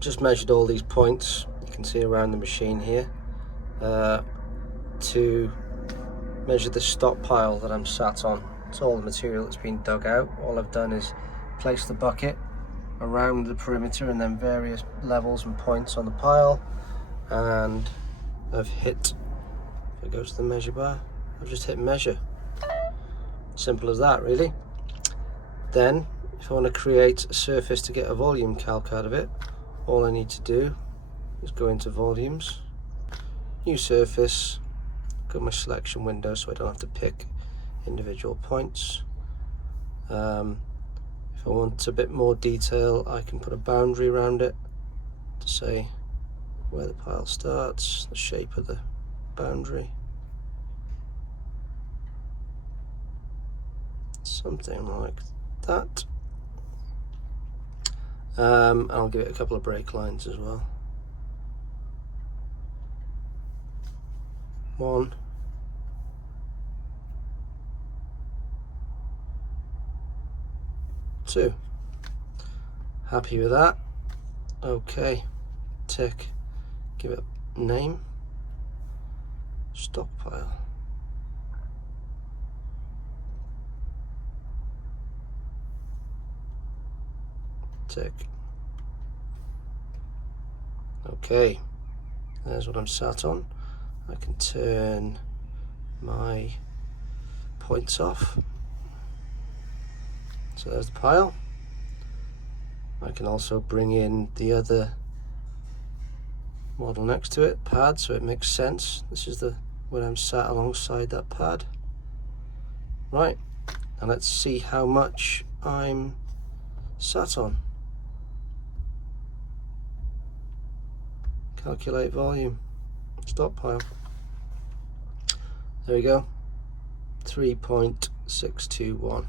just measured all these points you can see around the machine here to measure the stockpile that I'm sat on. It's all the material that's been dug out. All I've done is place the bucket around the perimeter and then various levels and points on the pile, and I've hit, if I go to the measure bar, I've just hit measure. Simple as that, really. Then if I want to create a surface to get a volume calc out of it, all I need to do is go into volumes, new surface, go to my selection window so I don't have to pick individual points. If I want a bit more detail, I can put a boundary around it to say where the pile starts, the shape of the boundary. Something like that. I'll give it a couple of break lines as well. 1, 2. Happy with that? Okay, tick. Give it a name. Stockpile. Tick. Okay, there's what I'm sat on. I can turn my points off. So there's the pile. I can also bring in the other model next to it, pad, so it makes sense. This is the where I'm sat alongside that pad. Right, and let's see how much I'm sat on. Calculate volume, stockpile. There we go, 3.621.